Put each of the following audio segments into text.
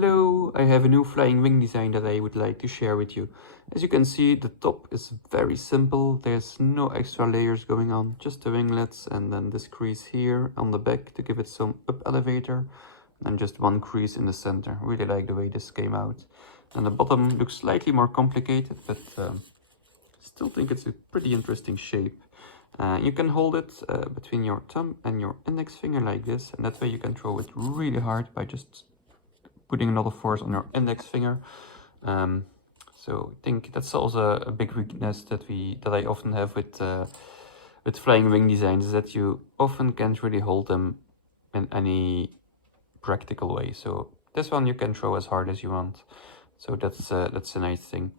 Hello, I have a new flying wing design that I would like to share with you. As you can see, the top is very simple. There's no extra layers going on, just the winglets and then this crease here on the back to give it some up elevator, and just one crease in the center. Really like the way this came out. And the bottom looks slightly more complicated, but still think it's a pretty interesting shape. You can hold it between your thumb and your index finger like this, and that way you can throw it really hard by just putting a lot of force on your index finger. So I think that's also a big weakness that I often have with flying wing designs, is that you often can't really hold them in any practical way. So this one you can throw as hard as you want. So that's a nice thing.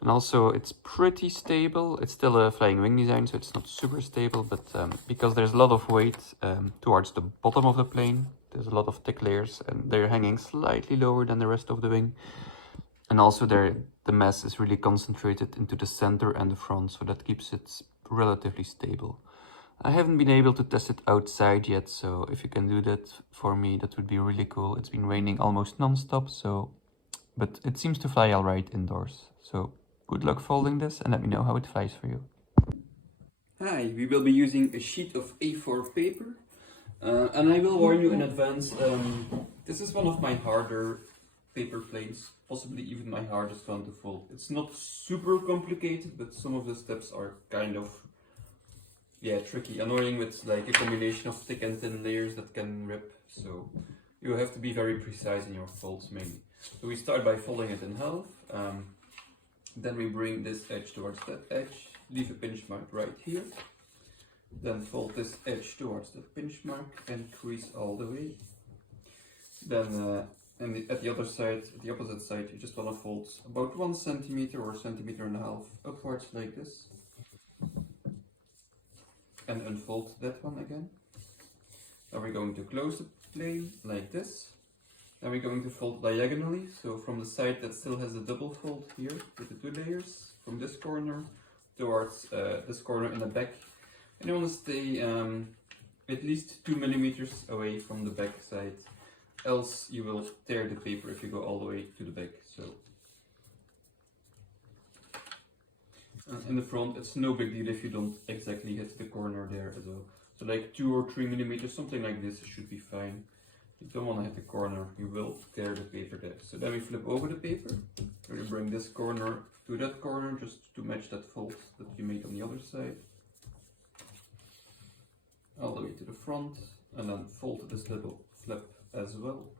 And also it's pretty stable. It's still a flying wing design, so it's not super stable, but because there's a lot of weight towards the bottom of the plane, there's a lot of thick layers and they're hanging slightly lower than the rest of the wing. And also the mass is really concentrated into the center and the front, so that keeps it relatively stable. I haven't been able to test it outside yet, so if you can do that for me, that would be really cool. It's been raining almost non-stop, but it seems to fly all right indoors. So good luck folding this and let me know how it flies for you. Hi, we will be using a sheet of A4 paper. And I will warn you in advance, this is one of my harder paper planes, possibly even my hardest one to fold. It's not super complicated, but some of the steps are kind of, tricky, annoying, with like a combination of thick and thin layers that can rip. So you have to be very precise in your folds mainly. So we start by folding it in half. Then we bring this edge towards that edge, leave a pinch mark right here. Then fold this edge towards the pinch mark and crease all the way. Then at the other side, at the opposite side, you just want to fold about 1 centimeter or 1.5 centimeters upwards like this. And unfold that one again. Now we're going to close the plane like this. Then we're going to fold diagonally, so from the side that still has a double fold here with the 2 layers, from this corner towards this corner in the back. And you want to stay at least 2 millimeters away from the back side, else you will tear the paper if you go all the way to the back. So in the front, it's no big deal if you don't exactly hit the corner there as well. So like 2 or 3 millimeters, something like this should be fine. You don't want to hit the corner, you will tear the paper there. So then we flip over the paper, we bring this corner to that corner just to match that fold that you made on the other side. All the way to the front, and then fold this little flap as well,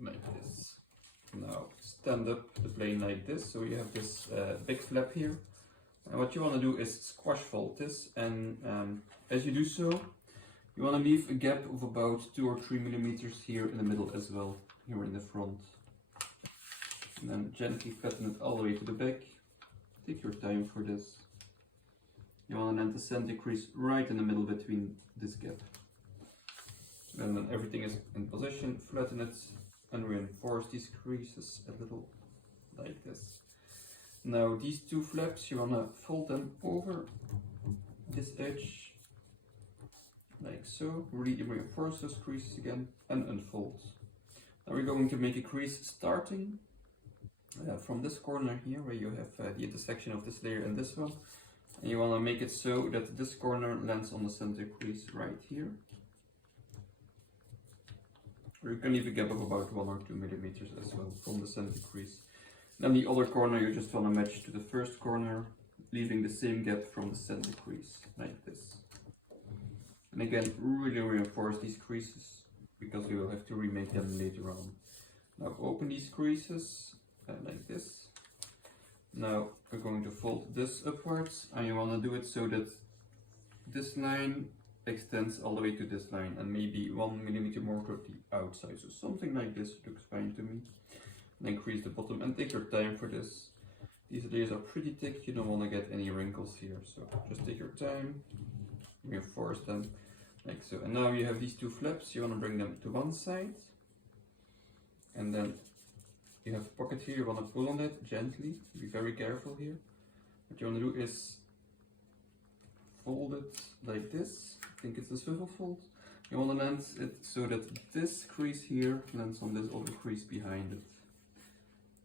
like this. Now stand up the plane like this, so you have this big flap here. And what you want to do is squash fold this, and as you do so, you want to leave a gap of about 2 or 3 millimeters here in the middle as well, here in the front. And then gently flatten it all the way to the back. Take your time for this. You want to land the center crease right in the middle between this gap. And then everything is in position, flatten it and reinforce these creases a little like this. Now these 2 flaps, you want to fold them over this edge like so. Really reinforce those creases again and unfold. Now we're going to make a crease starting from this corner here, where you have the intersection of this layer and this one. And you want to make it so that this corner lands on the center crease right here. Or you can leave a gap of about 1 or 2 millimeters as well from the center crease. Then the other corner you just want to match to the first corner, leaving the same gap from the center crease, like this. And again, really reinforce these creases, because we will have to remake them later on. Now open these creases, like this. Now we're going to fold this upwards, and you want to do it so that this line extends all the way to this line, and maybe 1 millimeter more to the outside. So something like this looks fine to me. And then crease the bottom, and take your time for this. These layers are pretty thick, you don't want to get any wrinkles here. So just take your time, reinforce them like so. And now you have these 2 flaps, you want to bring them to one side. And then you have a pocket here, you want to pull on it gently, be very careful here. What you want to do is fold it like this. I think it's a swivel fold. You want to land it so that this crease here lands on this other crease behind it.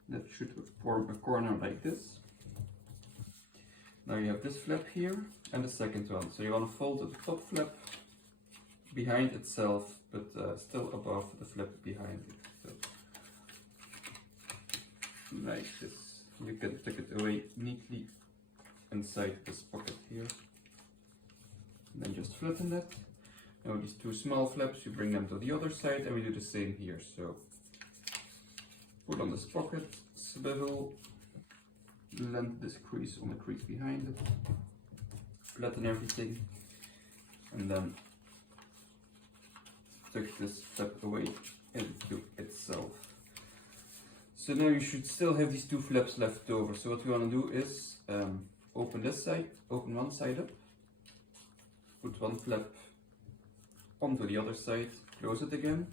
That should form a corner like this. Now you have this flap here and the second one. So you want to fold the top flap behind itself, but still above the flap behind it. So, like this. You can tuck it away neatly inside this pocket here. And then just flatten that. Now these two small flaps, you bring them to the other side, and we do the same here. So put on this pocket, swivel, land this crease on the crease behind it, flatten everything, and then tuck this flap away into itself. So now you should still have these two flaps left over. So what we want to do is open this side, open one side up, put one flap onto the other side, close it again.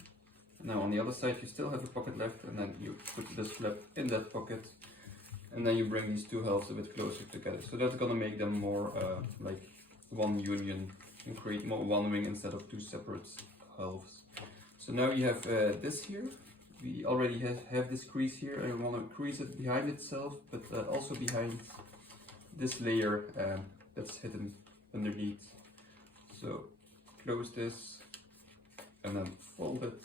Now on the other side you still have a pocket left, and then you put this flap in that pocket, and then you bring these two halves a bit closer together. So that's gonna make them more like one union and create more one wing instead of two separate halves. So now you have this here. We already have this crease here, and we want to crease it behind itself, but also behind this layer that's hidden underneath. So close this and then fold it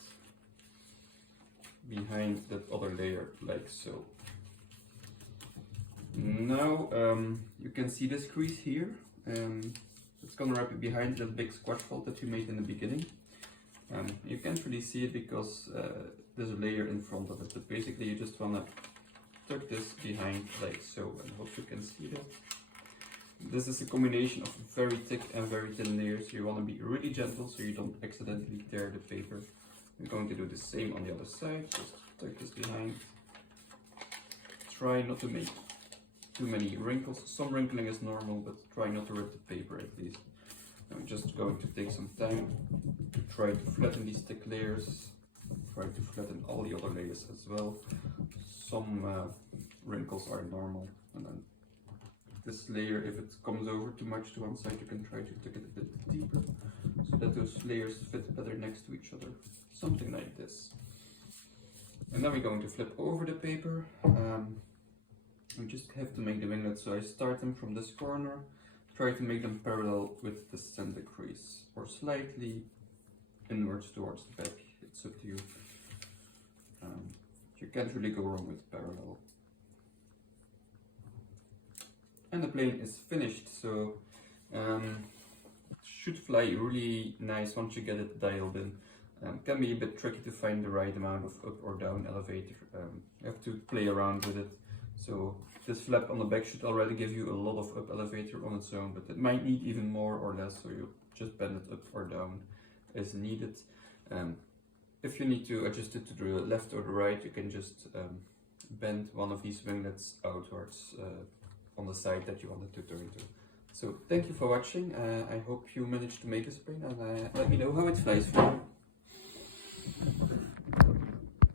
behind that other layer like so. Now you can see this crease here. It's gonna wrap it behind that big squash fold that you made in the beginning. You can't really see it because there's a layer in front of it, but basically you just want to tuck this behind like so, and hope you can see that. This is a combination of very thick and very thin layers. You want to be really gentle so you don't accidentally tear the paper. We're going to do the same on the other side. Just tuck this behind. Try not to make too many wrinkles. Some wrinkling is normal, but try not to rip the paper at least. I'm just going to take some time to try to flatten these thick layers. Try to flatten all the other layers as well. Some wrinkles are normal, and then this layer, if it comes over too much to one side, you can try to tuck it a bit deeper so that those layers fit better next to each other. Something like this. And then we're going to flip over the paper. We just have to make the winglets, so I start them from this corner. Try to make them parallel with the center crease, or slightly inwards towards the back. It's up to you. You can't really go wrong with parallel. And the plane is finished, so it should fly really nice once you get it dialed in. Can be a bit tricky to find the right amount of up or down elevator. You have to play around with it. So this flap on the back should already give you a lot of up elevator on its own, but it might need even more or less, so you just bend it up or down as needed. If you need to adjust it to the left or the right, you can just bend one of these winglets outwards on the side that you want it to turn to. So thank you for watching. I hope you managed to make a spring, and let me know how it flies for you.